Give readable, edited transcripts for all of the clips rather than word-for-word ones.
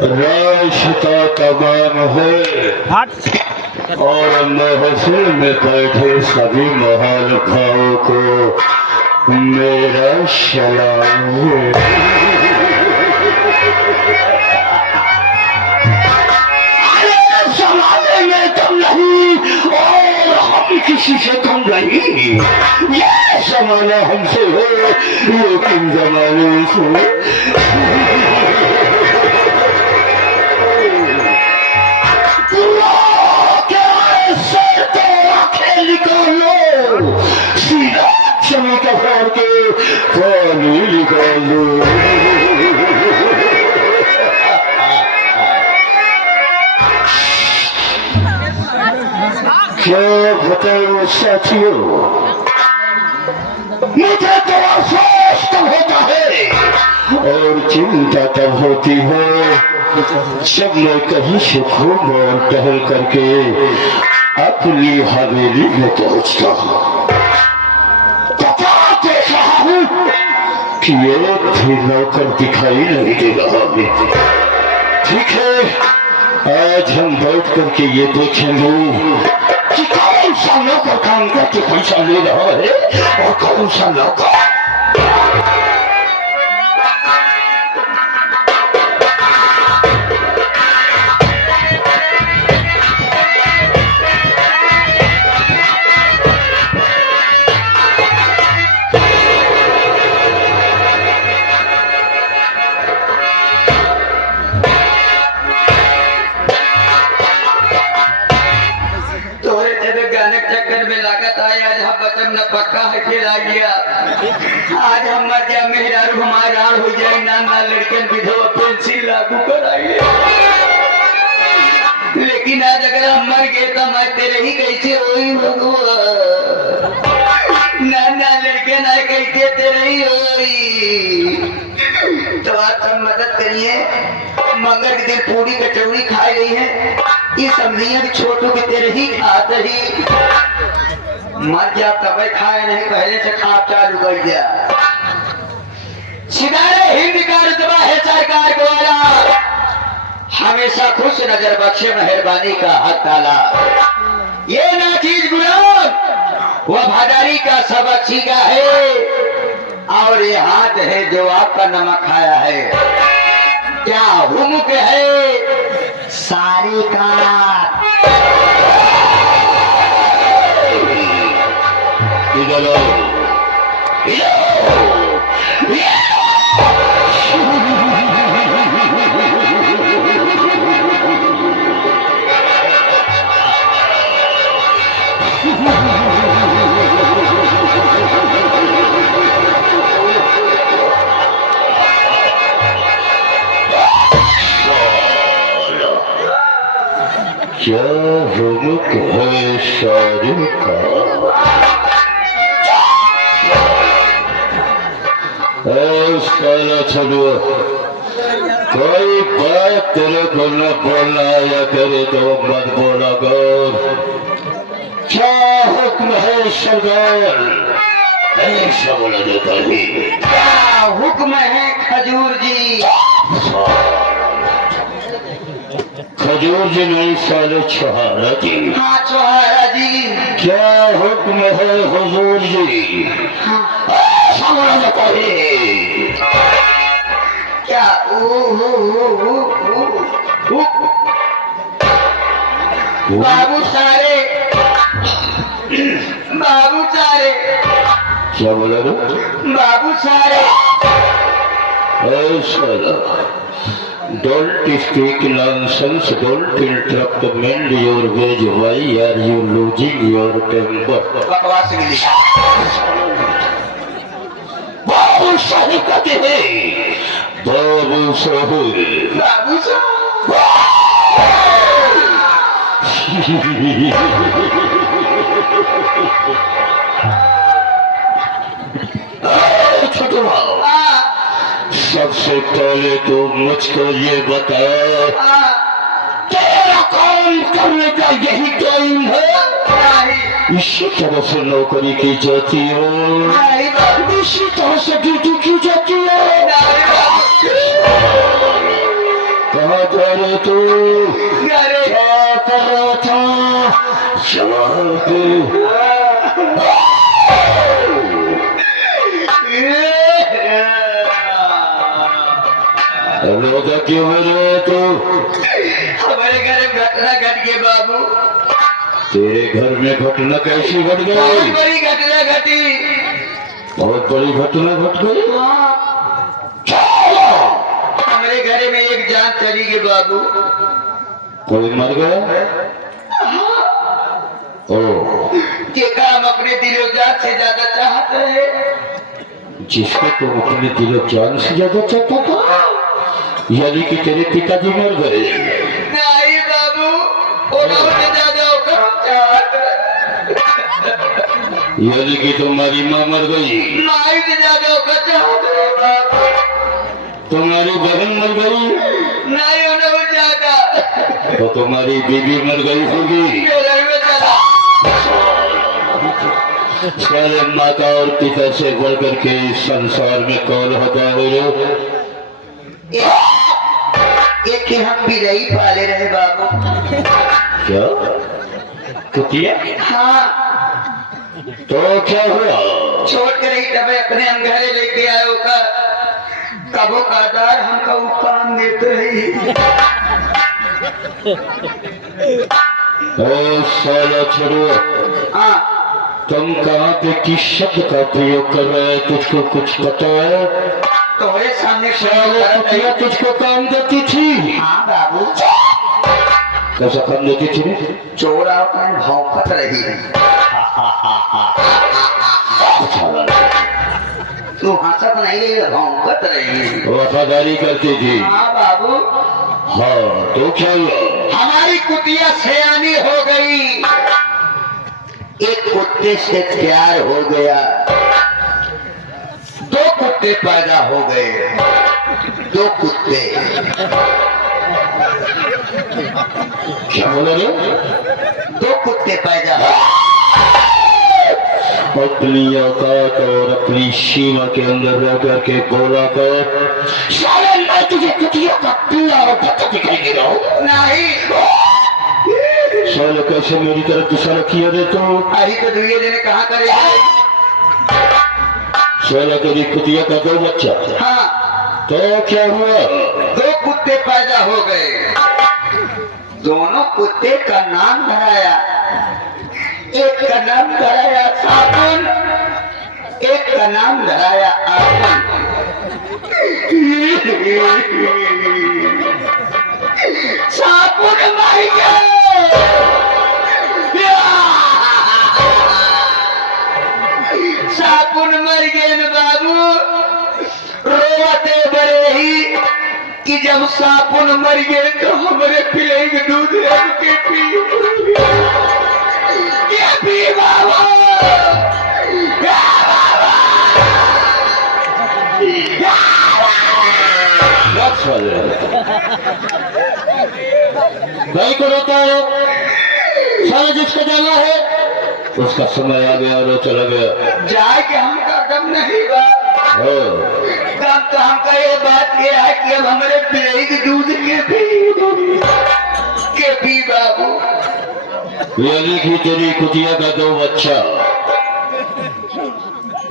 राशता तमाम है और महफिल में बैठे सभी महल खाओ को मेरा सलाम है। जमाने में तुम नहीं और हम किसी से कम नहीं। ये जमाना हमसे हो लेकिन जमाने से निकालो सीधा समय का फाड़ के पानी निकाल दो। क्या बताओ साथियों, मुझे तो अफसोस तब होता है और चिंता तब होती है जब मैं कहीं से घूम और टहल करके अपनी हवेली में पहुंचता हूँ। पता देख रहा हूँ कि एक भी नौकर दिखाई नहीं दे रहा है। ठीक है, आज हम बैठ करके ये देखेंगे कि कौन सा नौकर काम करके पैसा ले रहा है और कौन सा नौकर। न पक्का है खेला गया। आज हम मर गया मेहरारू हमारा हो जाए नाना लड़कन विधवा पेंसिल लागू कराइए। लेकिन आज अगर हम मर गए तो मैं तेरे ही कैसे होई नाना लड़के ना कैसे तेरे ही होई। तो आज हम मदद करिए। मंगल के दिन पूरी कचौड़ी खाई गई है। ये समझिए छोटू के तेरे ही खाते ही मर गया तब खाए नहीं, पहले से खा चालू कर दिया। सितारे हिंद का रुतबा है सरकार को वाला, हमेशा खुश नजर बख्शे मेहरबानी का हक डाला। ये ना चीज गुलाम वफादारी का सबक सीखा है और ये हाथ है जो आपका नमक खाया है। क्या हुमुक है सारी का चलो क्या हुमुक है शादी का। चलो कोई बात तेरे को न बोलना या करे तो मत बोला कर। क्या हुक्म है सरदार, ऐसा बोला देता ही। क्या हुक्म है खजूर जी। खजूर जी नहीं साले छुहारा जी। हाँ छुहारा जी। क्या हुक्म है हुजूर जी। ऐसा बोला देता ही। क्या बाबू सारे क्या बोला रो बाबू सारे। Don't speak nonsense, don't interrupt the man your wage. Why are you losing your temper? बकवास इंग्लिश। बाबू साहब कहते हैं। बाबू साहब। बाबू साहब। छोटू भाव, सबसे पहले तो मुझको ये बता, तेरा काम करने का यही टाइम है? इसी तरह से नौकरी की जाती है, इसी तरह से ड्यूटी की जाती है। कहाँ रोता क्यों है रे तू? हमारे घर में घटना घट गई बाबू। तेरे घर में घटना कैसी घट गई? बहुत बड़ी घटना घटी। बहुत बड़ी घटना घट गई। हमारे घर में एक जान चली गई बाबू। कोई मर गया? ओ, देखा हम अपने दिलो जान से ज्यादा चाहते हैं। जिसको तुम अपने दिलो जान से ज्यादा चाहता था, यानी कि तेरे पिताजी मर गए। नहीं बाबू, उन्होंने ज्यादा चाहते। यानी कि तुम्हारी माँ मर गई। माई से ज्यादा चाहते बाबू। तुम्हारी बहन मर गई। नहीं उन्होंने ज्यादा। तो तुम्हारी बीवी मर गई होगी। सारे माता और पिता से बढ़कर के इस संसार में कौन होता है रे? एक हम भी नहीं पाले रहे बाबू। क्या कुतिया? हाँ। तो क्या हुआ? छोड़ कर ही तब अपने हम घरे लेके आयो का कबो का दार हमका वो काम देते रही। साला छोड़ो। हाँ। तुम कहाँ पे किस शब्द का प्रयोग कर रहे हैं? तुझको कुछ पता है? तुम्हारे सामने कुतिया तुझको काम देती थी? हाँ बाबू। कैसा काम देती थी? चोर आओ भौंकत रही। तू हंसत नहीं रही, भौंकत रही। वफादारी करती थी। हाँ बाबू। हाँ, तो क्या हुआ? हमारी कुतिया सयानी हो गई। एक कुत्ते से प्यार हो गया। दो कुत्ते पैदा हो गए। दो कुत्ते। क्या बोला रे? दो कुत्ते पैदा हो गए। अपनी औकात और अपनी सीमा के अंदर रह करके बोला कर, साले मैं तुझे कुतियों का पीला और बच्चा दिखाई रहा हूँ। नहीं। साले कैसे मेरी तरफ इशारा किया रे तू? अभी तो दुनिया ने कहा करेगा। साले तेरी कुतिया का दो बच्चा। हाँ। तो क्या हुआ? दो कुत्ते पैदा हो गए। दोनों कुत्ते का नाम धराया। एक का नाम धराया साबुन, एक का नाम धराया आबुन। साबुन मर गया। साबुन मर गए न बाबू। रोते बड़े ही कि जब साबुन मर गए तो हमारे पिलेंगे दूध के पी बाबा। भाई को रोता है, सारा जिसको जाना है उसका समय आ गया और चला गया। जाए कि हमका दम नहीं बा। दम तो हमका ये बात किया है कि अब हमारे पिलाई के दूध के पी बाबू। यानी कि तेरी कुतिया का दो बच्चा,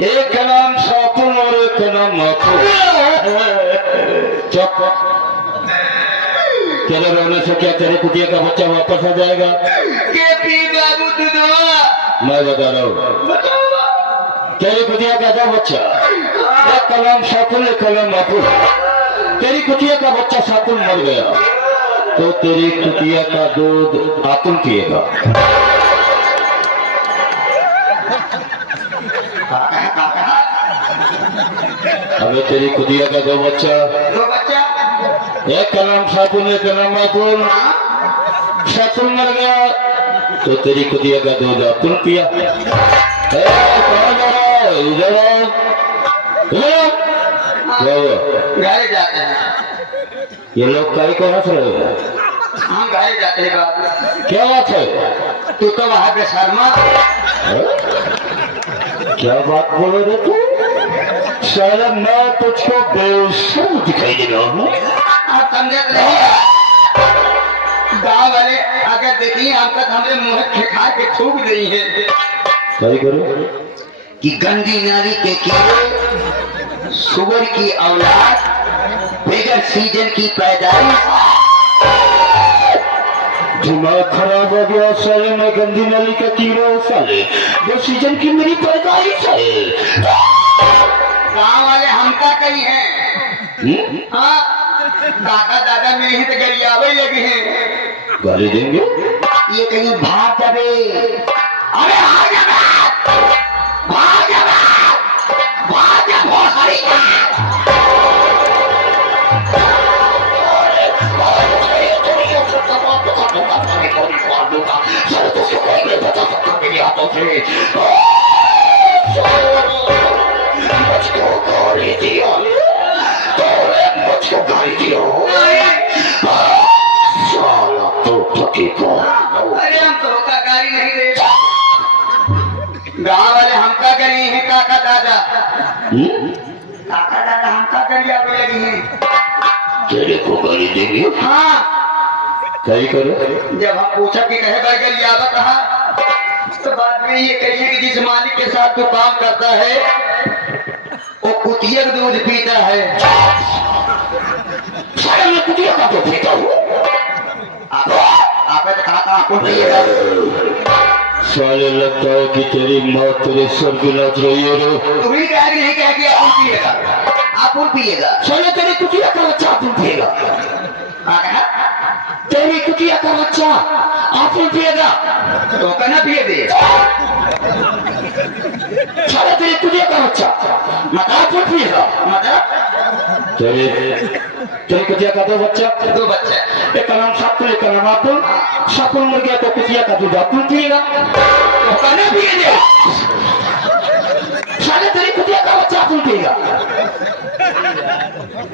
एक का नाम सापुन और एक का नाम माथुन। चुप। तेरे रोने से क्या तेरे कुतिया का बच्चा वापस आ जाएगा? के पी बाबू दूधवा। मैं बता रहा हूँ, तेरी कुतिया का दो बच्चा, एक का नाम सापुन एक का नाम माथुन। तेरी कुतिया का बच्चा सापुन मर गया तो तेरी कुतिया का दूध आतुन पिएगा। अबे तेरी कुतिया का दो बच्चा, एक का नाम सापुन एक का नाम माथुन। सापुन मर गया तो तेरी कुतिया का दूध आतुन पिया। घरे जाते हैं। ये लोग कहीं को हंस रहे हैं? हम घरे जाते हैं बाबू। क्या बात है? तू तो वहां पे शर्मा। क्या बात बोल रहे तू? साला मैं तुझको बेशर्म दिखाई दे रहा हूँ। आप समझत नहीं। गाँव वाले अगर कर देखिए हमका तो हमें मुंह खा के थूक रही है सही करो कि गंदी नाली के कीड़े, सुअर की औलाद, बेगर सीजन की पैदाइश। दिमाग खराब हो गया साले, मैं गंदी नाली का कीड़ा हूँ साले, दो सीजन की मेरी पैदाइश है। गाँव वाले हमका कही हैं, हाँ दादा दादा मेरे हैं तो गरियावे लगे हैं, गाली देंगे ये कहीं भाग जावे। अरे भाग जावे, भाग जावे, भाग जा बहुत सारी अरे हम तो का गाड़ी नहीं दे। गाँव वाले हमका करी है काका दादा, काका दादा हमका करी आवे लगी है। तेरे को गाली देंगे? हाँ सही करो। जब हम पूछा कि कहे भाई गरियावा कहा, तो बाद में ये कहिए कि जिस मालिक के साथ तू काम करता है वो कुतिया का दूध पीता है। साले मैं कुतिया का दूध पीता हूँ? आपने तो कहा था आपको पिएगा। साले लगता है कि तेरी माँ तेरे सर पे नाच रही है रो। तू ही कह नहीं कह कि आप पिएगा, आप पिएगा। साले तेरी कुतिया का बच्चा आप पिएगा। कहा तेरी कुतिया का बच्चा आप पिएगा तो कहना पिए दे। साले तेरी कुतिया का बच्चा आप पिएगा मतलब तेरी कुतिया का दो बच्चा, दो बच्चे, एक का नाम सापुल, एक का नाम आपुल। सापुल मर गया तो कुतिया का दूध आपुल पिएगा तो कहना पिए दे। साले तेरी कुतिया का बच्चा आपुल पिएगा।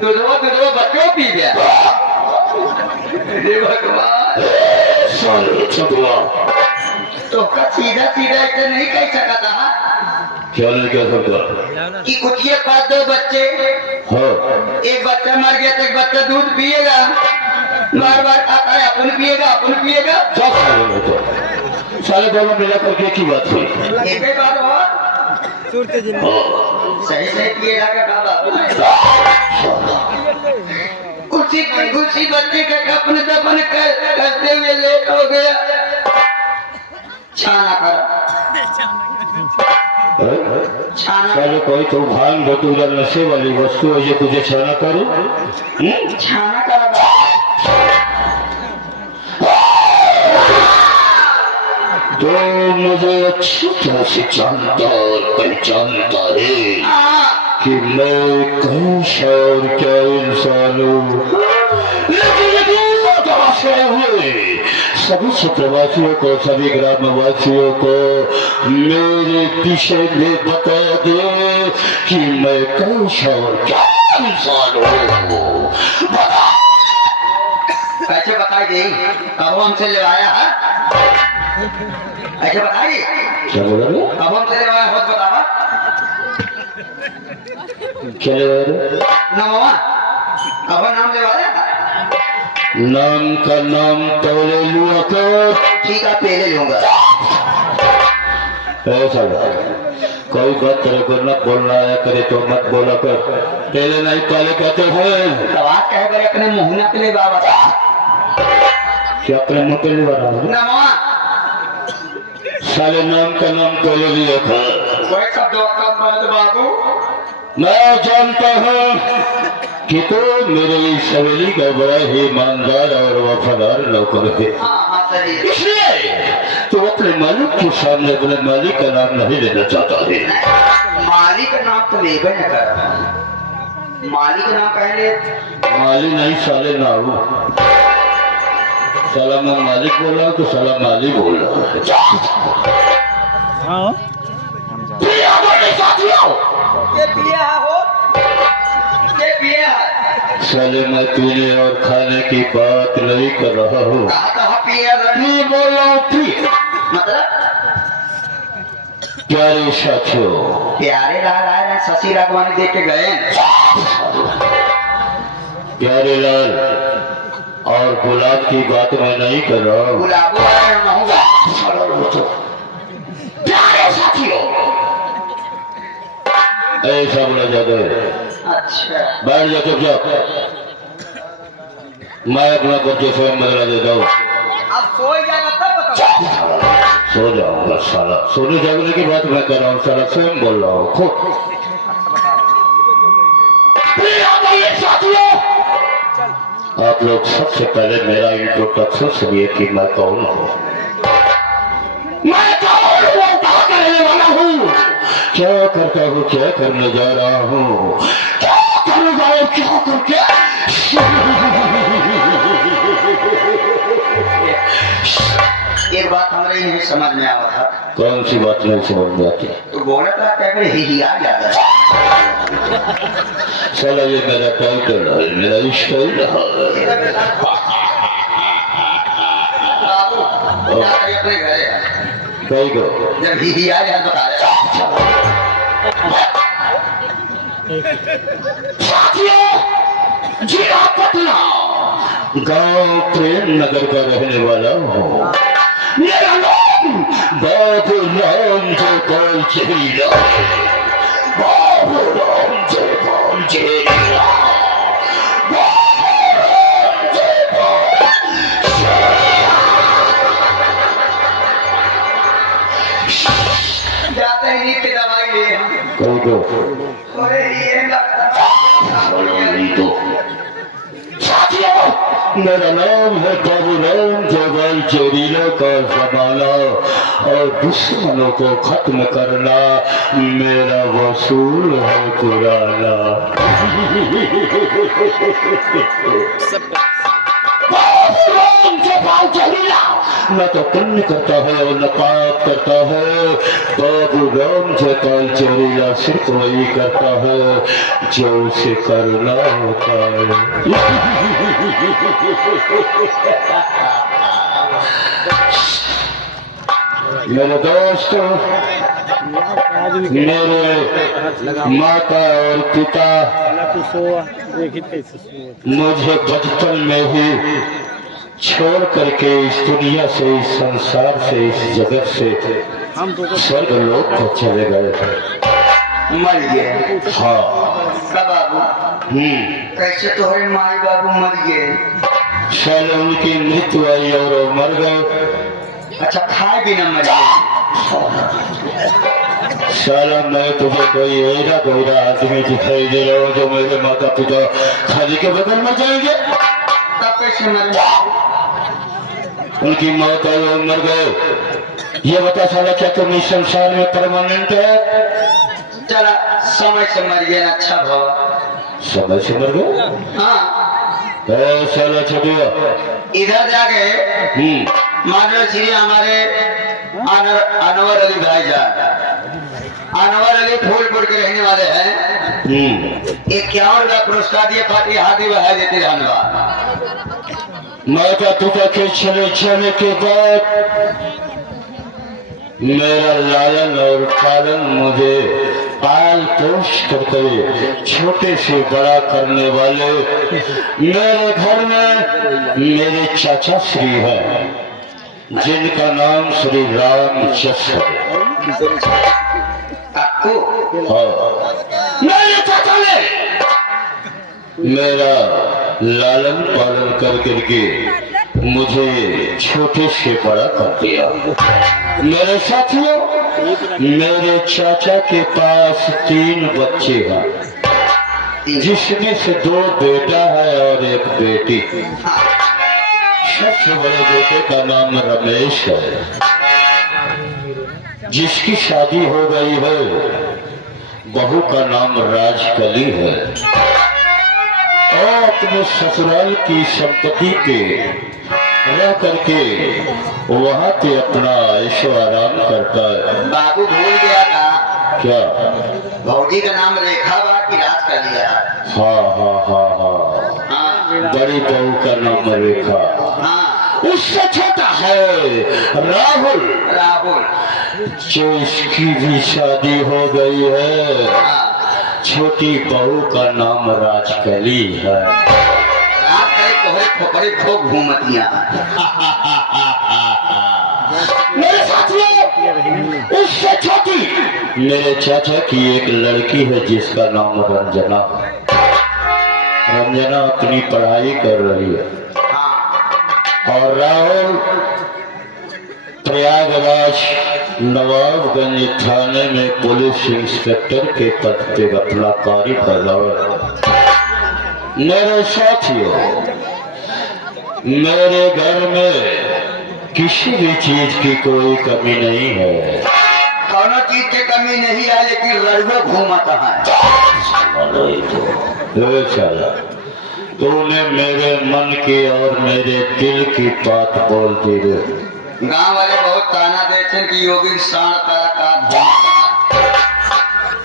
दूधवा बच्चों पी गया। अरे भगवान, साले चंदुआ तो का सीधा सीधा ऐसे नहीं कह सका था क्या नहीं कह सकता कि कुतिया का दो बच्चे, हाँ एक बच्चा मर गया तो एक बच्चा दूध पिएगा, बार बार खाता है अपन पिएगा, अपन पिएगा। क्या साले में तो साले दोनों मिला करके की बात हुई। एक ही बात हो सही सही पिएगा का बाबा। उसी बच्चे का कपन दफन करते हुए लेट हो गया। छाना कर छाना साले कोई तो भांग भटूरा नशे वाली वस्तु है ये तुझे छाना करे। छाना कर तो मुझे अच्छी तरह से जानता और पहचानता है कि मैं कैसा और क्या इंसान हूँ। लेकिन हुए सभी क्षेत्रवासियों को, सभी ग्रामवासियों को मेरे पीछे में बता दे कि मैं कैसा और क्या इंसान हूँ। कैसे बताई दे, कब हमसे ले आया है ऐसे बताइए। क्या बोला रे? कब हमसे ले आया बहुत बतावा। क्या ले रहे? नमवा कब नाम ले आया था? नाम का नाम तो ले लूंगा तो ठीक है पहले लूंगा। ऐसा कोई बात तेरे को न बोलना आया करे तो मत बोला कर, पहले नहीं पहले कहते हैं। तो बात कहे बड़े अपने मुंह न ले बाबा। क्या अपने मुंह पे नहीं बना? नमवा साले नाम का नाम तो ले लिया था। कोई शब्द बाबू मैं जानता हूँ कि तो मेरे इस हवेली का बड़ा ही ईमानदार और वफादार नौकर है। इसलिए तो अपने मालिक के सामने अपने मालिक का नाम नहीं लेना चाहता है। मालिक का नाम तो ले न कर, मालिक का नाम पहले माली नहीं साले ना हो। साला मैं मालिक बोल रहा हूँ तो साला माली बोल रहा है। साले मैं पीने और खाने की बात नहीं कर रहा हूँ। बोल रहा हूँ मतलब प्यारे साथियों, प्यारे लाल आए ना, शशि राघवानी देख के गए। प्यारे लाल और गुलाब की बात मैं नहीं कर रहा हूँ। गुलाबो वाला न होगा। प्यारे साथियों, ऐसा बोला जाता है। अच्छा बैठ जाओ चुपचाप, मैं अपना बच्चे स्वयं बदला देता हूँ। अब सो जाएगा तब बताओ। सो जाऊंगा साला, सोने जागने की बात मैं कर रहा हूँ, साला स्वयं बोल रहा हूँ खुद। साथियों, आप लोग सबसे पहले मेरा इंट्रोडक्शन सुनिए कि मैं कौन हूँ। मैं कौन हूँ, क्या करने वाला हूँ, क्या करता हूँ, क्या करने जा रहा हूँ, क्या करने जा रहा हूँ, क्या करके। एक बात हमारे नहीं समझ में आवा था। कौन सी बात नहीं समझ में आती? तो बोला था क्या ही आ जाता है। साला ये मेरा टाइटल है, मेरा स्टाइल है। बाबू जाकर अपने घरे कहीं को जब ही आ जाए बता दे। साथियों, जिला पटना गांव प्रेम नगर का रहने वाला हूँ। मेरा नाम बाबू राम जयपाल चेरिया, बाबू राम जयपाल चेरिया, बाबू राम जयपाल जाते ही नींद की दवाई ले हम। कहीं को अरे ये लगता तो साथियों, मेरा नाम है बाबू राम जयपाल चेरिया का जमाना और दुश्मनों को खत्म करना मेरा वसूल है पुराना। बाबू राम जयपाल चेरिया न तो पुण्य करता है और न पाप करता है। बाबू राम जयपाल चेरिया सिर्फ वही करता है जो उसे करना होता है। मेरे दोस्तों, मेरे माता और पिता मुझे बचपन में ही छोड़ करके इस दुनिया से, इस संसार से, इस जगत से स्वर्ग लोक को चले गए। मर गए। हाँ। कब बाबू? कैसे तुम्हारे माई बाबू मर गए? शायद उनकी मृत्यु आई और वो मर गए। अच्छा खाए बिना मर गए। साला मैं तुझे कोई ऐसा कोईरा आदमी दिखाई दे रहा हूँ जो मेरे माता पिता खाली के बगल में जाएंगे? तब कैसे मर गए? उनकी मौत आई और मर गए। ये बता साला, क्या तुम इस संसार में परमानेंट है? चला समय से मर गया। अच्छा भवा समय से मर गए। हाँ साला छुटिया इधर जाके माधव श्री हमारे अनवर अली भाईजान, अनवर अली फूलपुर के रहने वाले हैं। 51 का पुरस्कार दिए, खाती हाथी बढ़ा देते धन्यवाद। माता पिता के चले जाने के बाद मेरा लालन और पालन मुझे पाल पोष करके छोटे से बड़ा करने वाले मेरे घर में मेरे चाचा श्री है, जिनका नाम श्री राम जस है। मेरे चाचा ने मेरा लालन पालन कर करके मुझे छोटे से बड़ा कर दिया। मेरे साथियों, मेरे चाचा के पास 3 बच्चे हैं, जिसमें से 2 बेटा है और 1 बेटी। सबसे बड़े बेटे का नाम रमेश है, जिसकी शादी हो गई है। बहू का नाम राजकली है और अपने ससुराल की संपत्ति पे रह करके वहाँ पे अपना ऐशो आराम करता है। बाबू भूल गया था क्या? भौजी का नाम रेखा बा की राज कर लिया। हाँ हाँ हाँ हाँ, हाँ बड़ी बहू का नाम रेखा। हाँ उससे छोटा है राहुल, राहुल। जो इसकी भी शादी हो गई है। हाँ छोटी बहू का नाम राजकली है। रात गए तोहरे खोपड़ी खूब घूमतियां। मेरे साथियों, उससे छोटी मेरे चाचा की एक लड़की है जिसका नाम रंजना है। रंजना अपनी पढ़ाई कर रही है और राहुल प्रयागराज नवाबगंज थाने में पुलिस इंस्पेक्टर के पद पे अपना कार्य कर रहा है। मेरे साथियों, मेरे घर में किसी भी चीज की कोई कमी नहीं है। कौनो चीज की कमी नहीं है, लेकिन रड़ुआ घूमता है। चला, तूने मेरे मन की और मेरे दिल की बात बोल दी रे। गांव वाले बहुत ताना देते हैं कि योगी सांड कलाकार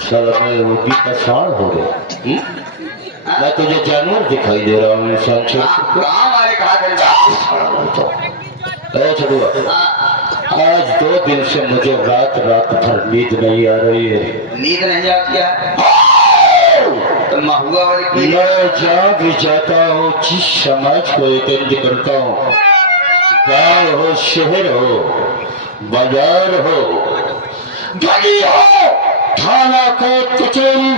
चल, मैं रोटी का सांड हो गया। मैं तुझे जानवर दिखाई दे रहा हूँ इंसान से। गांव वाले कहा छुआ, आज 2 दिन से मुझे रात भर नींद नहीं आ रही है। नींद नहीं आती है तो महुआ वाली मैं जहाँ भी जाता हूँ, जिस समाज को अटेंड करता हूँ, गाँव हो, शहर हो, बाजार हो, गली हो, थाना को, कचहरी,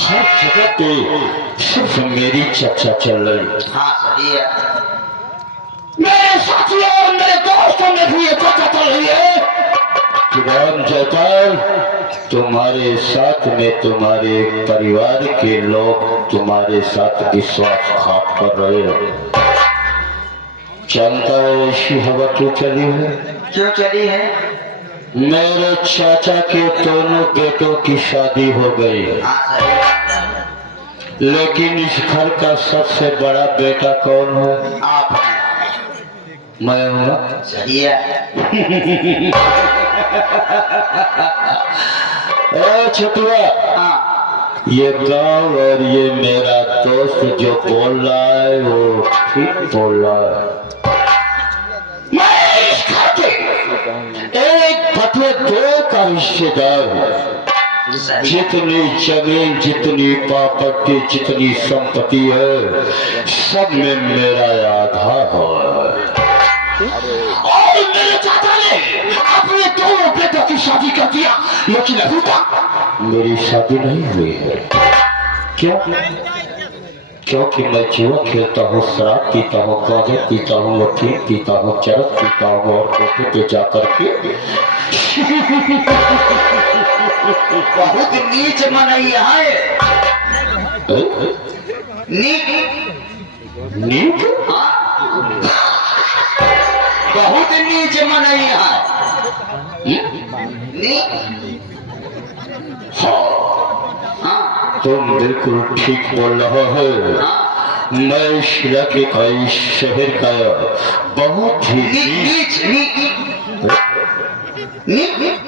हर जगह पे सिर्फ मेरी चर्चा चल रही। हाँ सही है। मेरे साथियों और मेरे दोस्तों में भी ये चर्चा चल रही है कि राम जयपाल, तुम्हारे साथ में तुम्हारे परिवार के लोग तुम्हारे साथ विश्वासघात कर रहे हैं। जानता है ऐसी हवा क्यों चली है? क्यों चली है? मेरे चाचा के दोनों बेटों की शादी हो गई, लेकिन इस घर का सबसे बड़ा बेटा कौन है? आप। मैं हूँ। सही है। छुआ, हाँ। ये गांव और ये मेरा दोस्त जो बोल रहा है वो ठीक बोल रहा है। मैं इस घर के एक पतले 2 का रिश्तेदार हूँ। जितनी जमीन, जितनी प्रॉपर्टी, जितनी संपत्ति है, सब में मेरा आधा है। और मेरे चाचा ने अपने 2 बेटों की शादी कर दिया, लेकिन अभी तक मेरी शादी नहीं हुई है। क्यों? क्योंकि मैं जुआ खेलता हूँ, शराब पीता हूँ, गांजा पीता हूँ, अफीम पीता हूँ, चरस पीता हूँ और कोठे पे जाकर के बहुत नीच मनैया है। नीच? नीच? हाँ। बहुत नीच मनैया है। नीच? हाँ। तुम बिल्कुल ठीक बोल रहे हो। मैं इस इलाके का, इस शहर का बहुत ही नीच नीच नीच।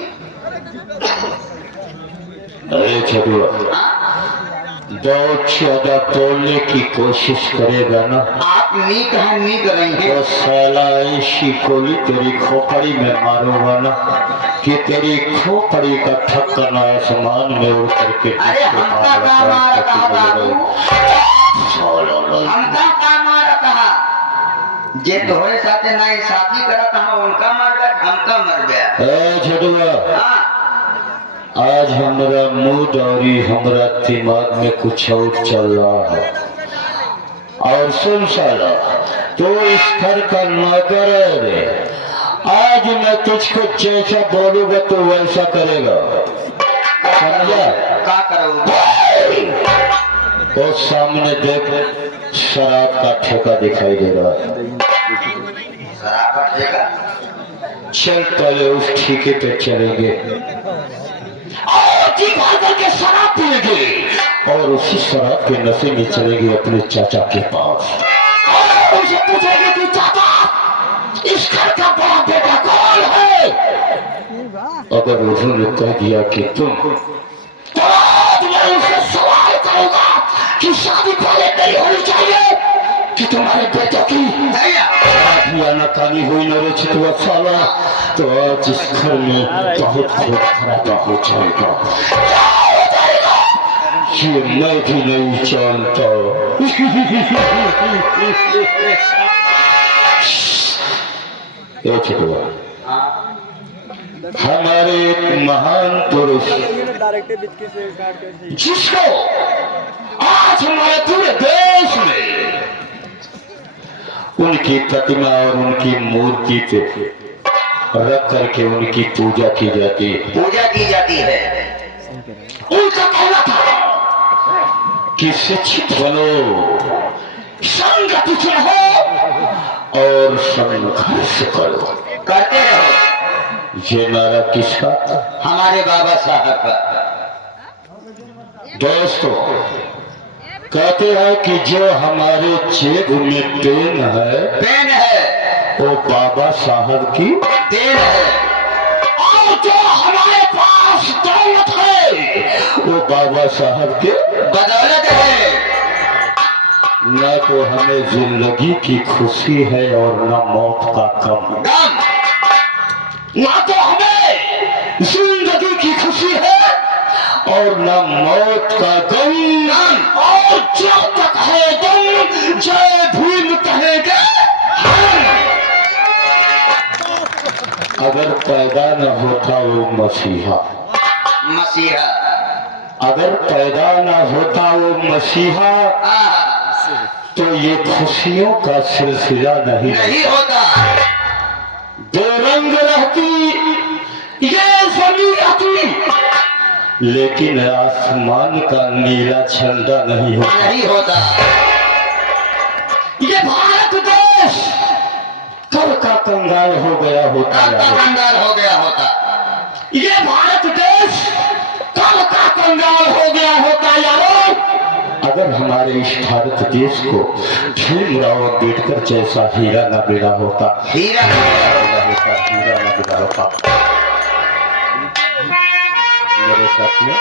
अरे छुआ, बहुत ज्यादा बोलने की कोशिश करेगा ना, आप नीक है, नीक रहेंगे तो साला ऐसी गोली तेरी खोपड़ी में मारूंगा ना कि तेरी खोपड़ी का ठक्कर आसमान में उड़ करके। अरे हमका क्या मारा था बाबू? हमका क्या मारा था? जे तोहरे साथे ना साथी करा था, उनका मार गया, हमका मर गया। छुआ, आज हमारा मूड और हमारा दिमाग में कुछ और चल रहा है। और सुन साला, तो इस घर का नौकर है रे। आज मैं तुझको जैसा बोलूंगा तो वैसा करेगा, समझा? क्या करूँ? तो सामने देख, शराब का ठेका दिखाई दे रहा है। शराब का ठेका? चल पहले उस ठेके पे चलेंगे और करके शराब पिएंगे और उसी शराब के नशे में चलेंगे अपने चाचा के पास और उसे पूछेंगे कि चाचा, इस घर का बड़ा बेटा कौन है? अगर उन्होंने कह दिया कि तुम, तो आज मैं उससे सवाल करूंगा कि शादी पहले नहीं होनी चाहिए कि तुम्हारे बेटों की आनाकानी हुई न रे छुआ साला। तो आज इस घर में बहुत खूब खराबा हो जाएगा। ये मैं भी नहीं जानता। ये छोटुआ, हमारे एक महान पुरुष जिसको आज हमारे पूरे देश में उनकी प्रतिमा और उनकी मूर्ति पे रख करके उनकी पूजा की जाती है। उनका कहना था कि शिक्षित बनो, संगठित रहो और संघर्ष करो। करते रहो। ये नारा किसका? हमारे बाबा साहब का। दोस्तों, कहते हैं कि जो हमारे जेब में पेन है वो बाबा साहब की देन है, और जो हमारे पास दौलत है वो बाबा साहब के बदौलत है। न तो हमें जिंदगी की खुशी है और न मौत का गम। ना तो हमें जिंदगी की खुशी है और न मौत का गम। और जब तक है दम जय भीम कहेंगे हम। अगर पैदा न होता वो मसीहा, अगर पैदा न होता वो मसीहा तो ये खुशियों का सिलसिला नहीं होता। दो रंग रहती, ये जमीन रहती, लेकिन आसमान का नीला झंडा नहीं होता। ये भारत देश कब का कंगाल हो गया होता। ये भारत देश कब का कंगाल हो गया होता यारो। अगर हमारे इस भारत देश को भीमराव अम्बेडकर जैसा हीरा न मिला होता, हीरा न मिला होता। मेरे साथियों,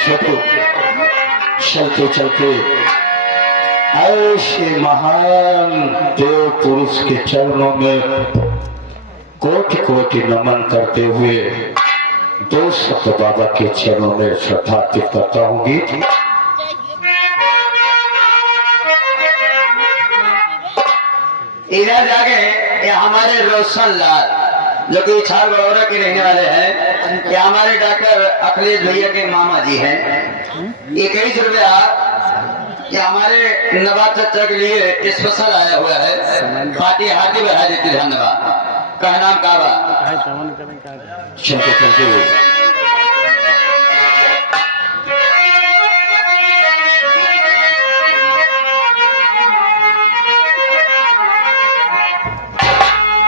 छोटू, चलते चलते ऐसे महान देव पुरुष के चरणों में कोटि कोटि नमन करते हुए दो शब्द बाबा के चरणों में श्रद्धा अर्पित करता हूँ। गीत इधर जाके ये हमारे रोशन लाल जो कि छाल बड़ौरा के रहने वाले हैं, ये हमारे डॉक्टर अखिलेश भैया के मामा जी हैं। 21 रुपया ये हमारे नवाब चचा के लिए स्पेशल आया हुआ है। पार्टी हाथी बढ़ा देती। धन्यवाद। कह नाम काबा। चलते चलते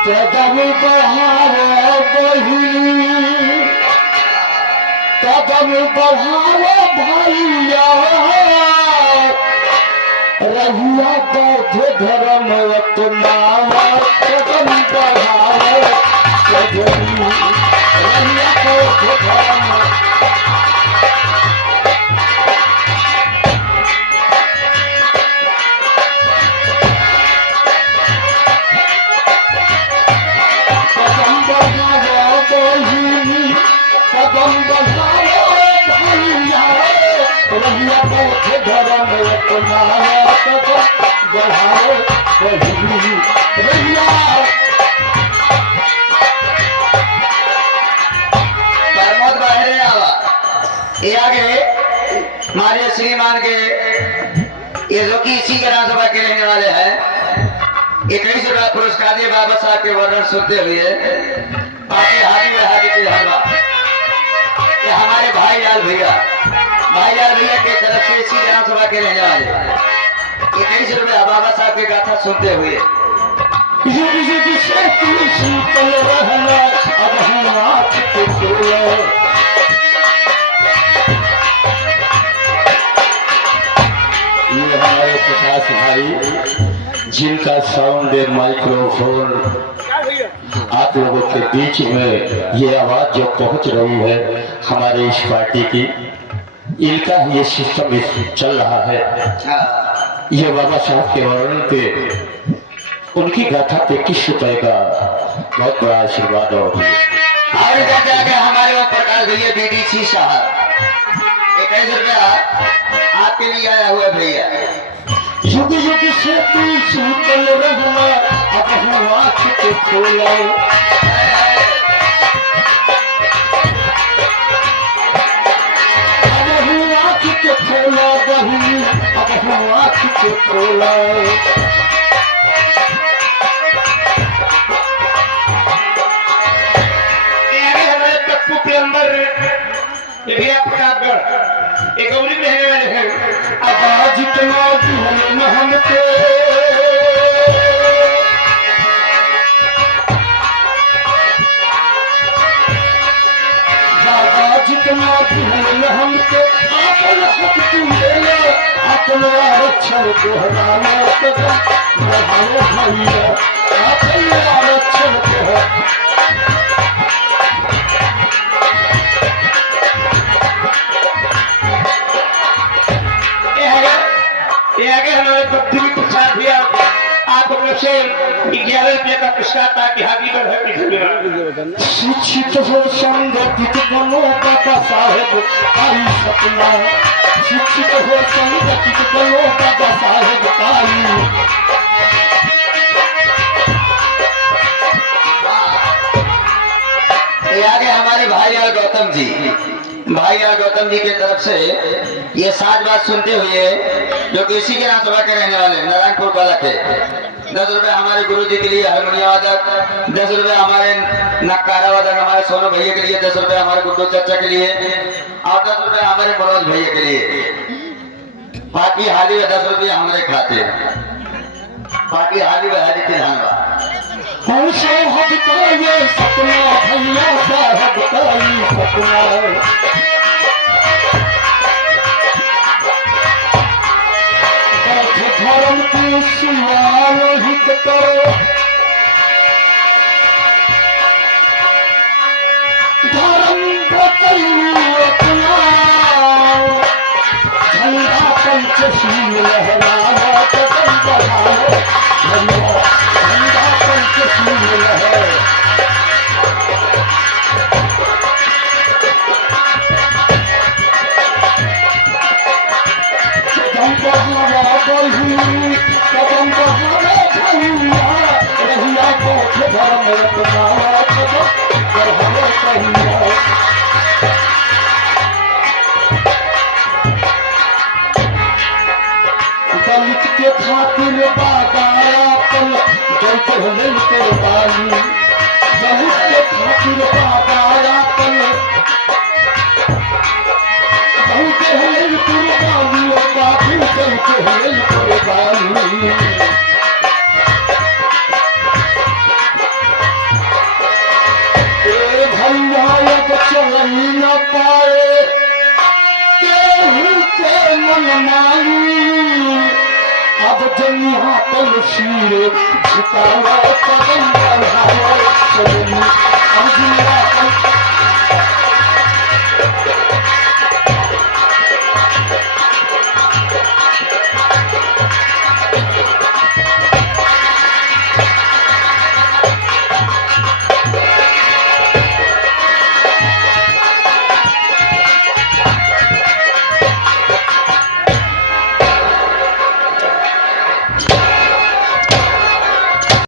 कदम बढ़ाओ बहिनी, कदम बढ़ाओ भैया, रहिया बौद्ध धर्म अपनाओ। कदम बढ़ाओ बहिनी, रहिया बौद्ध धर्म। प्रमोद बाहरे आवा। ये आगे हमारे श्रीमान के ये जो कि इसी के राज्यसभा के रहने वाले हैं। 21 रुपया पुरस्कार दिए बाबा साहब के वर्णन सुनते हुए पार्टी हाथी बढ़ा देती। धन्यवाद। ये हमारे भाईलाल भैया के तरफ से इसी विधानसभा के रहने वाले 21 रुपया बाबा साहब की गाथा सुनते हुए ये हमारे प्रकाश भाई जिनका साउंड माइक्रोफोन आप लोगों के बीच में ये आवाज जो पहुंच रही है हमारे इस पार्टी की, इनका ये सिस्टम चल रहा है। ये बाबा साहब के वर्णन पे उनकी गाथा पे 21 रुपए का बहुत बड़ा आशीर्वाद और और इधर जाके हमारे वो प्रकाश भैया बीडीसी साहब 21 रुपया आपके लिए आया हुआ भैया। युग युग से तू सूतल रहना अब हम आँख के खोला अब हम आँख के खोला बहू अब हम आँख के खोला हमारे पप्पू प्लम्बर ये भी प्रतापगढ़ एक गौरी में रहने वाले हैं। अब जितना दुल्हन हमको दादा जितना दुल्हन हमको आपन हक तू ले लो अपना आरक्षण को हटाना बढ़ाओ भैया अपना आरक्षण को ये आगे हमारे पृथ्वी प्रसाद भैया आप हम लोग से 11 रुपये का पुरस्कार ताकि हाथी पर है। शिक्षित हो संगठित बनो बाबा साहेब आई सपना शिक्षित हो संगठित बनो बाबा साहेब आई ये आगे हमारे भाई और गौतम जी की तरफ से ये सात बात सुनते हुए जो कि इसी के नाम सभा के रहने वाले नारायणपुर कला के 10 रुपए हमारे गुरु जी के लिए हारमोनियम वादक 10 रुपए हमारे नक्कारा वादक हमारे सोनू भैया के लिए 10 रुपए हमारे गुड्डू चाचा के लिए और 10 रुपए हमारे मनोज भैया के लिए बाकी हाली में 10 रुपये हमारे खाते बाकी हाली में हाली के धनबाद हम साहब का ये सपना भैया साहब का ये सपना धर्म की सुनान हित करो धर्म बतलू अपना झंडा पंचशील लहराना कदम बढ़ाओ झंडा पंचशील लहर कदम बढ़ाना भैया रहिया को धर्म अपनाना कदम बढ़ाना भैया दलित के खातिर बादायापन जैसे हमें कुर्बानी दलित के खातिर बादायापन जैसे हमें कुर्बानी और बाबू जैसे हमें कुर्बानी भैया अब चल न पाए केहू के मन मानी अब जन्हा पल शीर झुकावा कदम बढ़ावा चलनी अब जन्हा पल